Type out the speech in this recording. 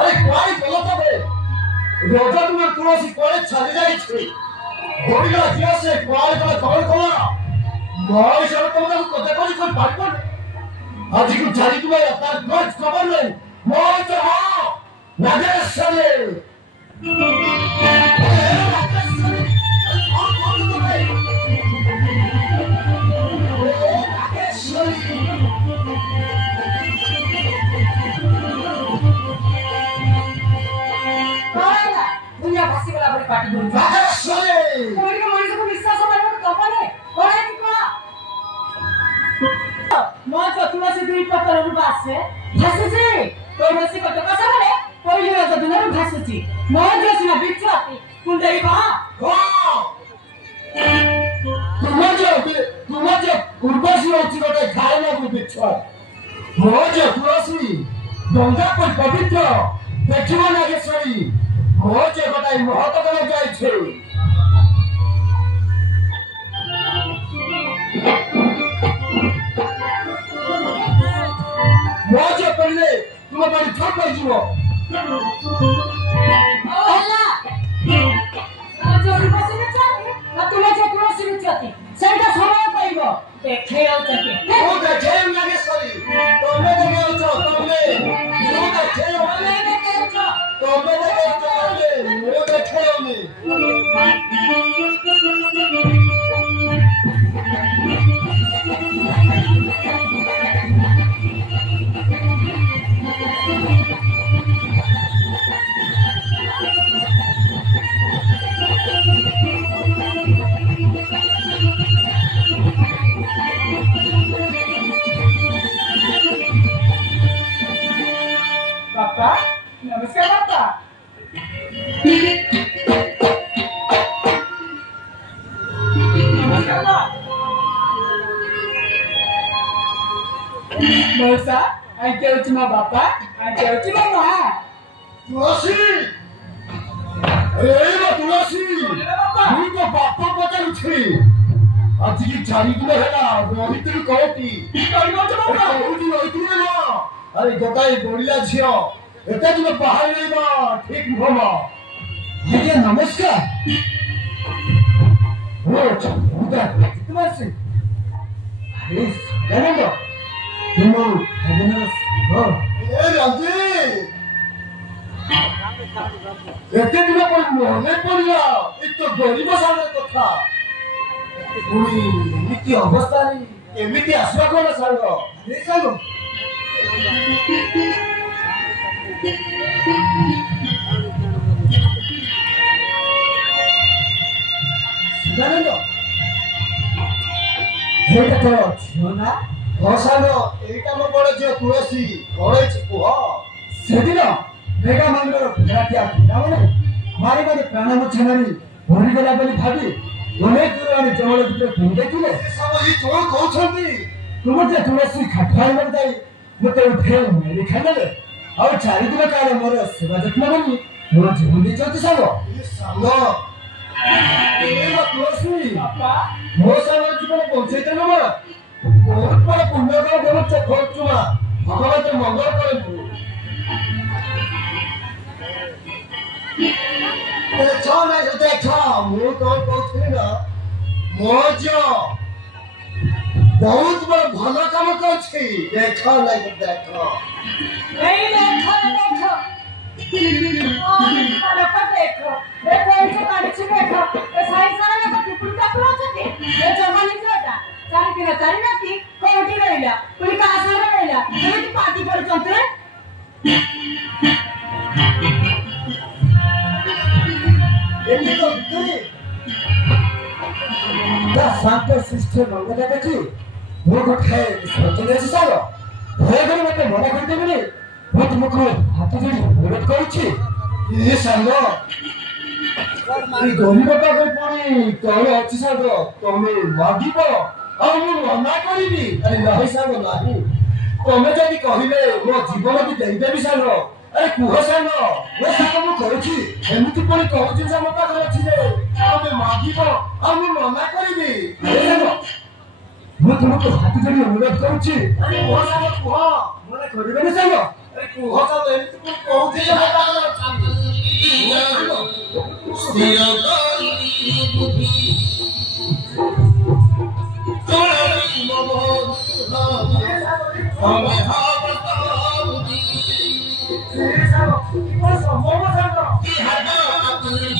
अरे कुआरी गलत है रोजा तुम्हें तुलसी कुआरे चली जाई छी गोरिला जिया से कुआरे तले कौन कोला मोय सर तुमको कते कोई पाटपन आज को जारी तुम्हें अपना कुछ खबर नहीं मोय तो हां नागेश्वरी भासी वाला बड़ी पार्टी बोल नागेश्वरी कोई को विश्वास मारने को कपने कोई को मो जो तुलसी दुई पत्तर रु बासे भासुची तो बसी को तो कसा बले कोई जो तो दुन रु भासुची मो जो सिना बिच्छाती कुंडई बा हां तुम जो उर्वशी होची गोटे खाइना को बिच्छा मो जो तुलसी गंगा पर पवित्र देखिबो नागेश्वरी मो जे गोटे महत गले जाय छे मो जे पहले तुम बड़ी ठक कर जीवो ओला जो उर्वशी ने चाहे ना तुम जो तुलसी ने चाहे सेटा समय पाइबो देखे आउ तके ओ देखे नागेश्वरी तुमे देखे हो तुमे यो देखे हो तुमे देखे हो वो देखे हो मैं पापा नमस्कार पापा मौसा आई केउची मा बापा आई केउची मा मा तुलसी ए मा तुलसी तू तो बापा पचार छी आज की चारी दिन हैला रोहित कोटी करियो तो बापा कोटी रोहित ना अरे गोटाई गोरिला छियो एते तुम बाहर नहीं बा ठीक भमा आज्ञा नमस्कार रोज उदा तुलसी अरे जानंदो तुम हेदनस हो ए राजी एते दिन पर मोने पड़िया एक तो गरीब सारे कथा पुणी एमिति अवस्था रे एमिति आसवा कोन सांग ए सांग जानंदो हेटा तो छोना हसानो एटा म बड़ जे तुलसी करै छी कुह सेदिन मेगा मंगल फेराटिया नामने मारी मारी प्राण मुछनानी भरी गला बोली भाबी अनेक दूर आनी जंगल भितर तुम देखिले सब ई कोन कहछंती तुम जे तुलसी खाठाई मन जाई मते उठेल मेरी खानले और चारि दिन काले मोर सेवा जत्न बनी मोर जीवन दी चोती सागो ई सागो ए तुलसी पापा मो सागो जीवन पहुंचैते न मोर बहुत बड़ा पुण्य का बहुत चखोट चुमा भगवान तो मंगल करे देखो मैं तो देखो मुझे तो कहते ना मौजो बहुत बड़ा भला काम करछी देखो नहीं देखो नहीं देखो देखो इसे काढिछि देखो ए साइड सारा ना पिपुल का प्रो छथि ए जमानी जोटा चारि दिन चारि राती कोठी रहिला पुली का आसर रहिला एमिति पार्टी पर चंते एमि तो भितरी ता शांत सिस्टम मंगला देखी वो गोठाए सोचले सारो भय गरी मते मना कर देबे बहुत मुख हाथ जोड़ी विरोध करछि ए संग ई गरीब का कोई पड़ी तोरे अछि संग तमे मागिबो आ मु मना करिबी अरे नाही संग नाही तमे जदी कहिले मो जीवन भी देई देबी संग अरे कुह संग वो संग मु करछि एमिति पड़ी कहछि जे मता करछि जे तमे मागिबो आ मु मना करिबी ए संग मु तुमको हाथ जोड़ी अनुरोध करछि अरे मो संग कुह मना करिबे न संग अरे कुह तो एमती कहूथि जे मोटा स्थिर करी बुद्धि तोरी मोह हमें हावता बुद्धि ए साहब की बस मोह संग की हटा